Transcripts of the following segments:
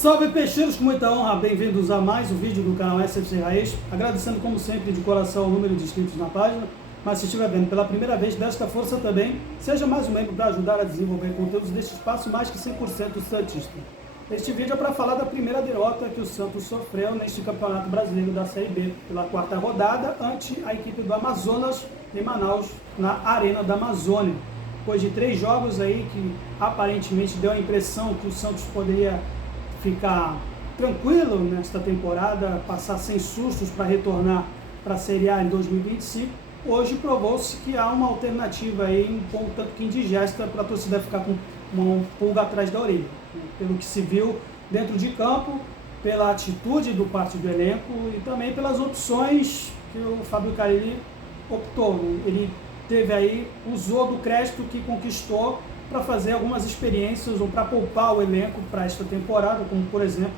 Salve peixeiros, com muita honra, bem-vindos a mais um vídeo do canal SFC Raiz, agradecendo como sempre de coração o número de inscritos na página, mas se estiver vendo pela primeira vez, desta força também, seja mais um membro para ajudar a desenvolver conteúdos deste espaço mais que 100% santista. Este vídeo é para falar da primeira derrota que o Santos sofreu neste Campeonato Brasileiro da Série B, pela quarta rodada, ante a equipe do Amazonas em Manaus, na Arena da Amazônia. Depois de 3 jogos aí que aparentemente deu a impressão que o Santos poderia ficar tranquilo nesta temporada, passar sem sustos para retornar para a Série A em 2025, hoje provou-se que há uma alternativa aí um pouco tanto que indigesta para a torcida ficar com uma pulga atrás da orelha. Pelo que se viu dentro de campo, pela atitude do parte do elenco e também pelas opções que o Fábio Carille optou. Ele teve aí, usou do crédito que conquistou para fazer algumas experiências ou para poupar o elenco para esta temporada, como por exemplo,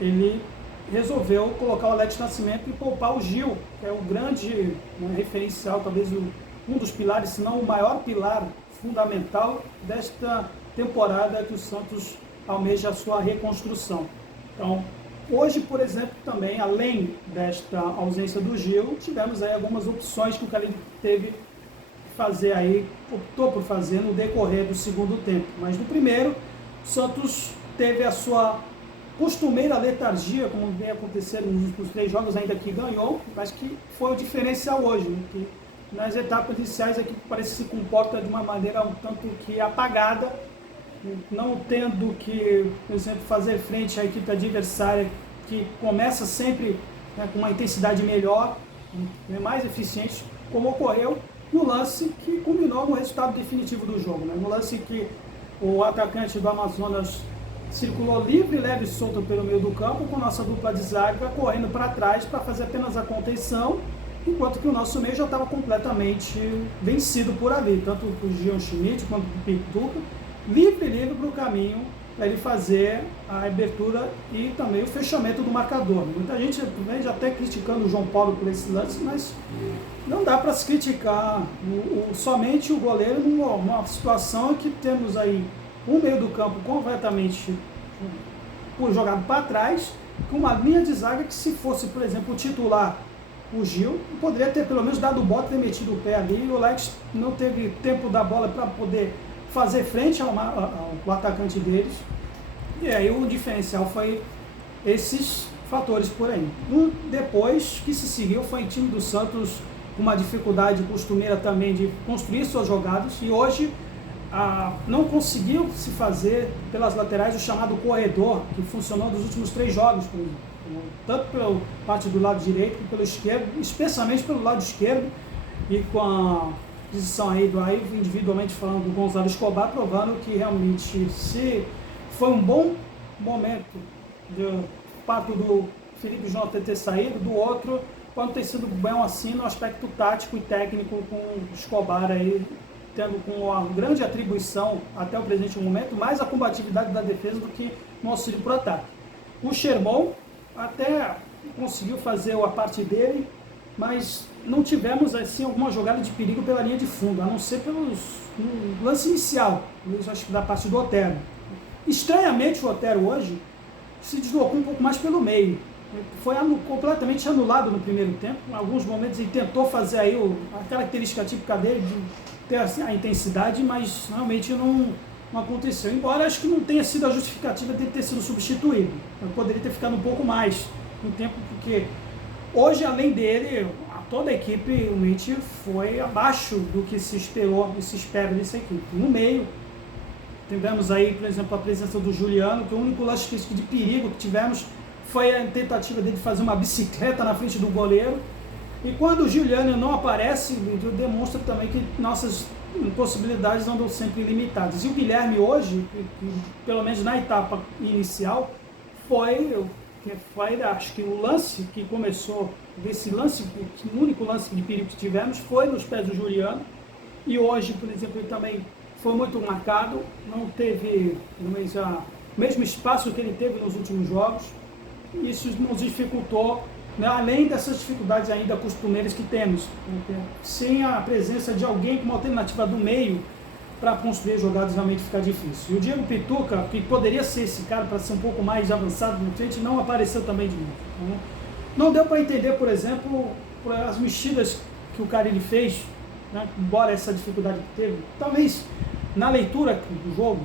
ele resolveu colocar o Alex Nascimento e poupar o Gil, que é o grande referencial, talvez um dos pilares, se não o maior pilar fundamental desta temporada que o Santos almeja a sua reconstrução. Então, hoje, por exemplo, também, além desta ausência do Gil, tivemos aí algumas opções que o Carille teve fazer aí, optou por fazer no decorrer do segundo tempo. Mas no primeiro, o Santos teve a sua costumeira letargia, como vem acontecendo nos últimos 3 jogos, ainda que ganhou, mas que foi o diferencial hoje, né? Que nas etapas iniciais a equipe parece que se comporta de uma maneira um tanto que apagada, não tendo que, por exemplo, fazer frente à equipe adversária, que começa sempre com uma intensidade melhor, mais eficiente, como ocorreu no lance que culminou no resultado definitivo do jogo, no lance que o atacante do Amazonas circulou livre, leve e solto pelo meio do campo, com nossa dupla de zaga correndo para trás para fazer apenas a contenção, enquanto que o nosso meio já estava completamente vencido por ali, tanto o Jean Schmidt quanto o Pituca, livre para o caminho para ele fazer a abertura e também o fechamento do marcador. Muita gente vem já até criticando o João Paulo por esse lance, mas não dá para se criticar somente o goleiro numa situação em que temos aí um meio do campo completamente jogado para trás, com uma linha de zaga que, se fosse, por exemplo, o titular, o Gil, poderia ter pelo menos dado o bote e metido o pé ali, e o Alex não teve tempo da bola para poder fazer frente ao atacante deles, e aí o diferencial foi esses fatores por aí. Depois que se seguiu foi o time do Santos com uma dificuldade costumeira também de construir suas jogadas, e hoje não conseguiu se fazer pelas laterais o chamado corredor, que funcionou nos últimos 3 jogos, tanto pela parte do lado direito como pelo esquerdo, especialmente pelo lado esquerdo, e com a posição aí do Aivo, individualmente falando, do Gonzalo Escobar, provando que realmente se foi um bom momento de parte do Felipe Jonathan ter saído, do outro, quando tem sido bem assim no aspecto tático e técnico, com o Escobar aí tendo com a grande atribuição até o presente momento, mais a combatividade da defesa do que no auxílio para o ataque. O Sherman até conseguiu fazer a parte dele, mas não tivemos assim alguma jogada de perigo pela linha de fundo, a não ser no lance inicial, acho que da parte do Otero. Estranhamente o Otero hoje se deslocou um pouco mais pelo meio, foi completamente anulado no primeiro tempo. Em alguns momentos ele tentou fazer aí a característica típica dele de ter assim, a intensidade, mas realmente não aconteceu, embora acho que não tenha sido a justificativa de ter sido substituído. Eu poderia ter ficado um pouco mais no tempo, porque hoje, além dele, toda a equipe realmente foi abaixo do que se esperou e se espera dessa equipe. No meio, tivemos aí, por exemplo, a presença do Juliano, que o único lance de perigo que tivemos foi a tentativa dele de fazer uma bicicleta na frente do goleiro. E quando o Juliano não aparece, o vídeo demonstra também que nossas possibilidades andam sempre limitadas. E o Guilherme hoje, pelo menos na etapa inicial, acho que o lance que começou, desse lance, o único lance de perigo que tivemos foi nos pés do Juliano, e hoje, por exemplo, ele também foi muito marcado, não teve o mesmo espaço que ele teve nos últimos jogos, isso nos dificultou, além dessas dificuldades ainda costumeiras que temos, sem a presença de alguém com uma alternativa do meio, para construir jogadas realmente ficar difícil. E o Diego Pituca, que poderia ser esse cara para ser um pouco mais avançado no frente, não apareceu também de novo. Então, não deu para entender, por exemplo, as mexidas que o Carille fez, né, embora essa dificuldade que teve, talvez na leitura do jogo,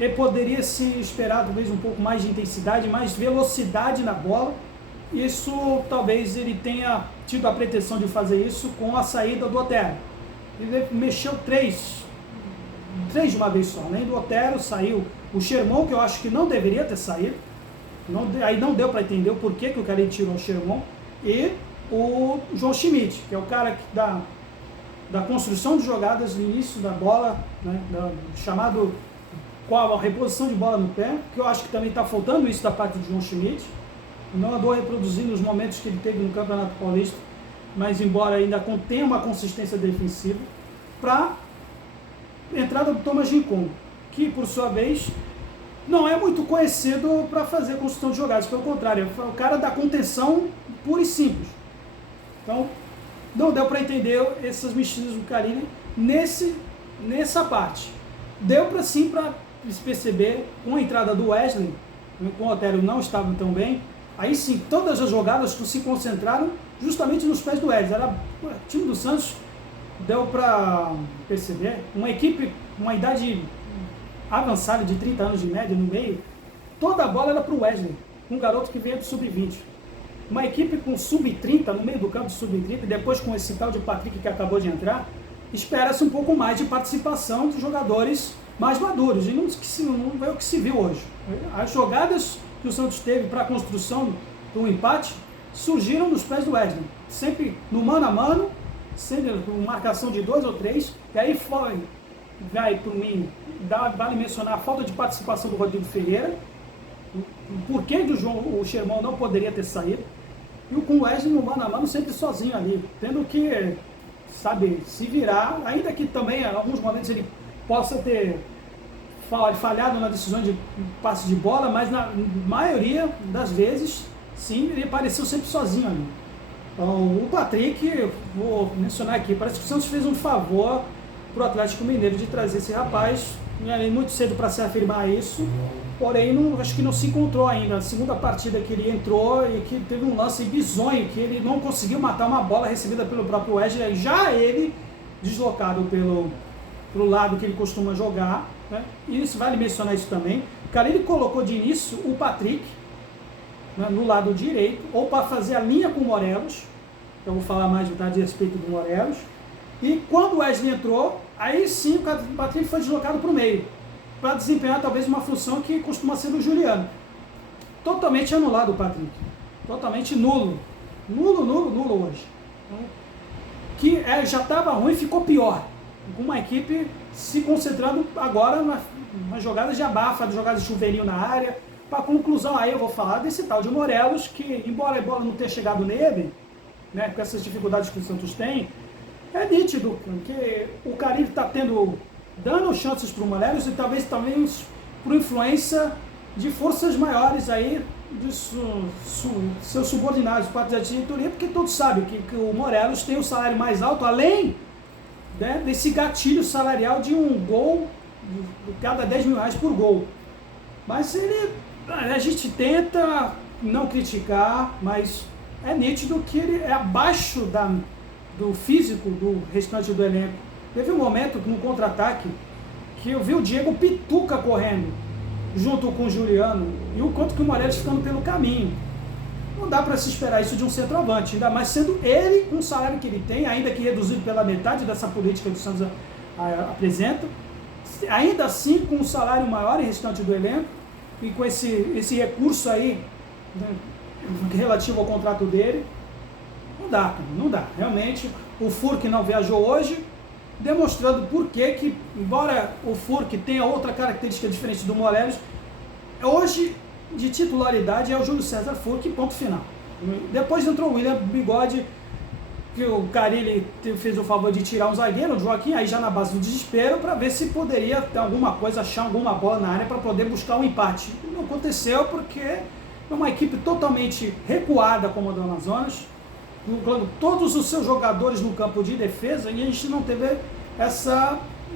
ele poderia se esperar talvez um pouco mais de intensidade, mais velocidade na bola. Isso talvez ele tenha tido a pretensão de fazer isso com a saída do Otero. Ele mexeu três de uma vez só. Além do Otero, saiu o Sherman, que eu acho que não deveria ter saído. Aí não deu para entender o porquê que o Carille tirou o Sherman. E o João Schmidt, que é o cara que da construção de jogadas no início da bola, né, chamado a reposição de bola no pé, que eu acho que também está faltando isso da parte de João Schmidt. Não andou reproduzindo os momentos que ele teve no Campeonato Paulista, mas embora ainda tenha uma consistência defensiva, para entrada do Thomas Rincon, que por sua vez não é muito conhecido para fazer construção de jogadas, pelo contrário, é o cara da contenção pura e simples. Então, não deu para entender essas mexidas do Carille nessa parte. Deu para sim para perceber com a entrada do Wesley, com o Otero não estava tão bem, aí sim, todas as jogadas se concentraram justamente nos pés do Wesley. O time do Santos deu para perceber, uma equipe, uma idade avançada de 30 anos de média no meio, toda a bola era para o Wesley, um garoto que veio do sub-20. Uma equipe com sub-30, no meio do campo de sub-30, e depois com esse tal de Patrick que acabou de entrar, espera-se um pouco mais de participação de jogadores mais maduros, e não é o que se viu hoje. As jogadas que o Santos teve para a construção do empate surgiram nos pés do Wesley, sempre no mano a mano, sempre com marcação de 2 ou 3, e aí vai por mim, vale mencionar a falta de participação do Rodrigo Ferreira, o porquê o Sherman não poderia ter saído, e com o Wesley no mano a mano sempre sozinho ali, tendo que, sabe, se virar, ainda que também em alguns momentos ele possa ter falhado na decisão de passe de bola, mas na maioria das vezes, sim, ele apareceu sempre sozinho ali. Então, o Patrick, vou mencionar aqui, parece que o Santos fez um favor para o Atlético Mineiro de trazer esse rapaz, muito cedo para se afirmar isso, porém acho que não se encontrou ainda. A segunda partida que ele entrou e que teve um lance bizonho, que ele não conseguiu matar uma bola recebida pelo próprio Wesley, já ele deslocado pro lado que ele costuma jogar, né? E isso vale mencionar isso também. Cara, ele colocou de início o Patrick, né, no lado direito, ou para fazer a linha com o Morelos, que eu vou falar mais de tarde a respeito do Morelos, e quando o Wesley entrou, aí sim o Patrick foi deslocado para o meio, para desempenhar talvez uma função que costuma ser do Juliano. Totalmente anulado o Patrick, totalmente nulo hoje. Então, que já estava ruim, ficou pior, com uma equipe se concentrando agora nas jogadas de abafa, nas jogadas de chuveirinho na área. Para conclusão, aí eu vou falar desse tal de Morelos, que embora a bola não tenha chegado nele, né, com essas dificuldades que o Santos tem, é nítido que o Carille está dando chances para o Morelos e talvez também por influência de forças maiores aí de seus subordinados, parte da diretoria, porque todos sabem que o Morelos tem o salário mais alto, além, né, desse gatilho salarial de um gol, de cada 10 mil reais por gol. Mas a gente tenta não criticar, mas é nítido que ele é abaixo do físico do restante do elenco. Teve um momento no contra-ataque que eu vi o Diego Pituca correndo junto com o Juliano e o quanto que o Morelos ficando pelo caminho. Não dá para se esperar isso de um centroavante, ainda mais sendo ele com o salário que ele tem, ainda que reduzido pela metade dessa política que o Santos apresenta, ainda assim com um salário maior e restante do elenco, e com esse recurso aí, né, relativo ao contrato dele, não dá, cara, não dá. Realmente, o Furk não viajou hoje, demonstrando por que, embora o Furk tenha outra característica diferente do Morelos, hoje, de titularidade, é o Júlio César Furk, ponto final. Depois entrou o William Bigode, que o Carille fez o favor de tirar um zagueiro, o Joaquim, aí já na base do desespero, para ver se poderia ter alguma coisa, achar alguma bola na área para poder buscar um empate. Não aconteceu porque é uma equipe totalmente recuada como do Amazonas, colocando todos os seus jogadores no campo de defesa, e a gente não teve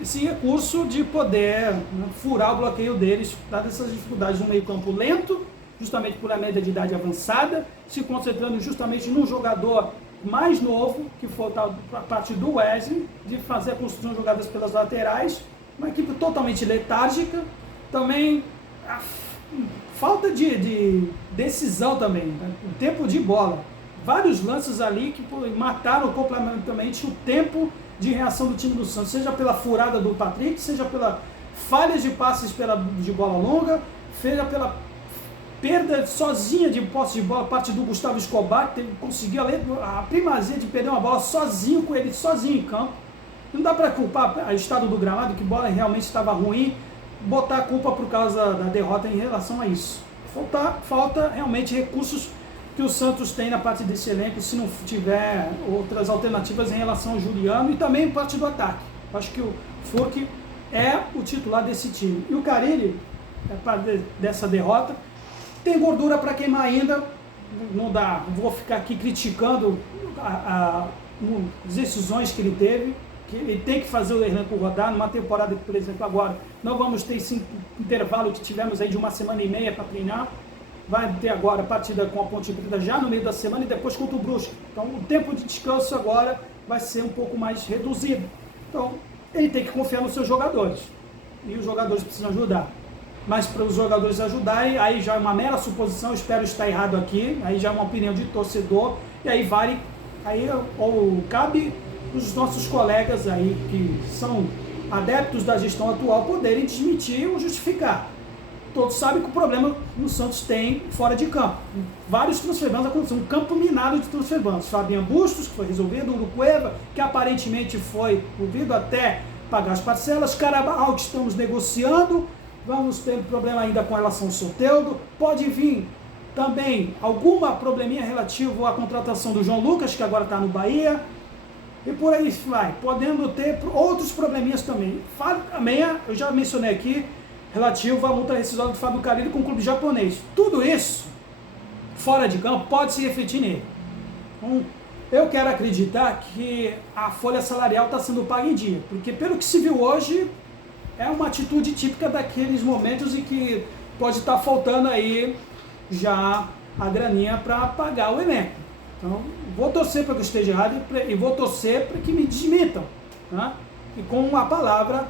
esse recurso de poder, né, furar o bloqueio deles, dadas essas dificuldades no meio campo lento, justamente por a média de idade avançada, se concentrando justamente num jogador mais novo, que foi a parte do Wesley, de fazer a construção de jogadas pelas laterais, uma equipe totalmente letárgica, também a falta de decisão também, né? O tempo de bola, vários lances ali que mataram completamente o tempo de reação do time do Santos, seja pela furada do Patrick, seja pela falha de passes de bola longa, seja pela perda sozinha de posse de bola, parte do Gustavo Escobar, que conseguiu a primazia de perder uma bola sozinho, com ele sozinho em campo. Não dá para culpar o estado do gramado, que a bola realmente estava ruim, botar a culpa por causa da derrota em relação a isso. Falta realmente recursos que o Santos tem na parte desse elenco, se não tiver outras alternativas em relação ao Juliano e também parte do ataque. Acho que o Furque é o titular desse time. E o Carille, dessa derrota, tem gordura para queimar ainda. Não dá, vou ficar aqui criticando as decisões que ele teve, que ele tem que fazer o elenco rodar numa temporada que, por exemplo, agora não vamos ter esse intervalo que tivemos aí de uma semana e meia para treinar. Vai ter agora a partida com a Ponte Preta já no meio da semana e depois contra o Brusque. Então o tempo de descanso agora vai ser um pouco mais reduzido. Então ele tem que confiar nos seus jogadores. E os jogadores precisam ajudar. Mas para os jogadores ajudarem, aí já é uma mera suposição, espero estar errado aqui, aí já é uma opinião de torcedor, e aí vale, aí ou cabe os nossos colegas aí que são adeptos da gestão atual poderem desmentir ou justificar. Todos sabem que o problema no Santos tem fora de campo. Vários transferbandos aconteceram, um campo minado de transferbandos. Fabian Bustos, que foi resolvido, Urucueva, que aparentemente foi ouvido até pagar as parcelas, Carabal, que estamos negociando, vamos ter problema ainda com relação ao Soteldo, pode vir também alguma probleminha relativo à contratação do João Lucas, que agora está no Bahia, e por aí vai, podendo ter outros probleminhas também. Também, eu já mencionei aqui, relativo à multa rescisória do Fábio Carille com o clube japonês. Tudo isso, fora de campo, pode se refletir nele. Então, eu quero acreditar que a folha salarial está sendo paga em dia, porque pelo que se viu hoje, é uma atitude típica daqueles momentos em que pode estar faltando aí já a graninha para pagar o elenco. Então, vou torcer para que eu esteja errado e vou torcer para que me desmintam. Tá? E com a palavra,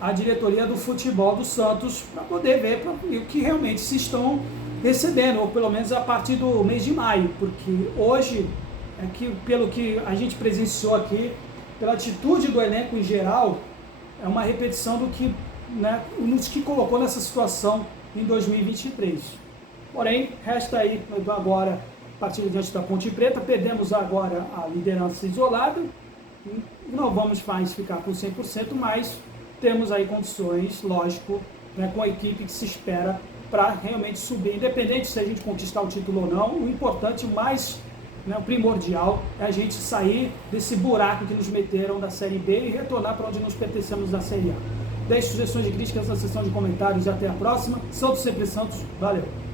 a diretoria do futebol do Santos, para poder ver o que realmente se estão recebendo, ou pelo menos a partir do mês de maio, porque hoje, pelo que a gente presenciou aqui, pela atitude do elenco em geral, é uma repetição do que, né, nos que colocou nessa situação em 2023. Porém, resta aí agora, a partir diante da Ponte Preta, perdemos agora a liderança isolada, e não vamos mais ficar com 100%, mas temos aí condições, lógico, né, com a equipe que se espera para realmente subir, independente se a gente conquistar o título ou não. O importante, o mais, né, o primordial, é a gente sair desse buraco que nos meteram da Série B e retornar para onde nos pertencemos na Série A. Deixe sugestões de críticas na seção de comentários e até a próxima. Santos sempre Santos, valeu!